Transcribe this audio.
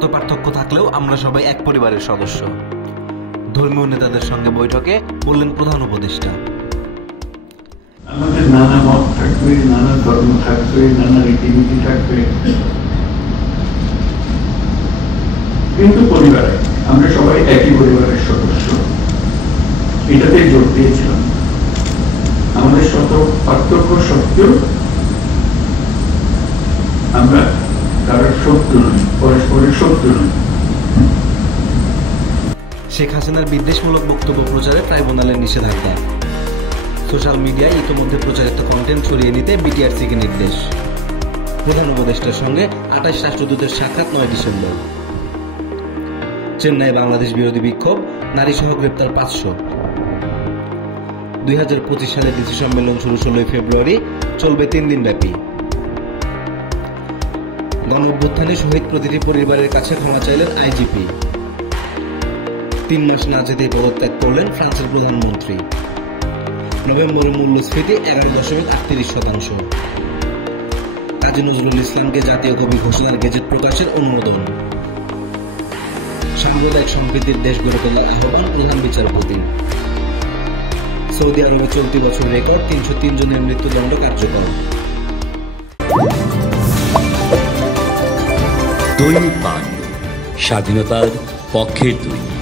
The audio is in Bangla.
মত পার্থক্য থাকলেও আমরা সবাই এক পরিবারের সদস্য। ধর্মীয় নেতাদের সঙ্গে বৈঠকে বললেন প্রধান উপদেষ্টা। আমাদের নানা মত থাকবে, নানা ধর্ম থাকবে, নানা রীতিনীতি থাকবে, কিন্তু পরিবারে আমরা সবাই একই পরিবারের সদস্য, এটাতে জোর দিয়েছিলাম। আমাদের শত পার্থক্য সত্ত্বেও আমরা কারোর শত্রু নই, পরস্পরের শত্রু নই। শেখ হাসিনার বিদ্বেষমূলক বক্তব্য প্রচারে ট্রাইব্যুনালের নিষেধাজ্ঞা। সোশ্যাল মিডিয়ায় ইতিমধ্যে প্রচারিত কন্টেন্ট সরিয়ে নিতে বিটিআরসিকে নির্দেশ। প্রধান উপদেষ্টার সঙ্গে 28 রাষ্ট্রদূতের সাক্ষাৎ 9 ডিসেম্বর। চেন্নাই বাংলাদেশ বিরোধী বিক্ষোভ, নারী সহ গ্রেপ্তার 500। 2025 সালে ডিসি সম্মেলন শুরু 16 ফেব্রুয়ারি, চলবে 3 দিন ব্যাপী। গণঅভ্যুত্থানে শহীদ প্রতিটি পরিবারের কাছে ক্ষমা চাইলেন আইজিপি। 3 মাস না যেতেই পদত্যাগ করলেন ফ্রান্সের প্রধানমন্ত্রী। নভেম্বরে মূল্যস্ফীতি 11.38%। কাজী নজরুল ইসলামকে জাতীয় কবি ঘোষণার গেজেট প্রকাশের অনুমোদন। সাম্প্রদায়িক সম্প্রীতির দেশ গড়ে তোলার আহ্বান প্রধান বিচারপতির। সৌদি আরবে চলতি বছর রেকর্ড 303 জনের মৃত্যুদণ্ড কার্যকর। দৈনিক বাণী, স্বাধীনতার পক্ষের দৈনিক।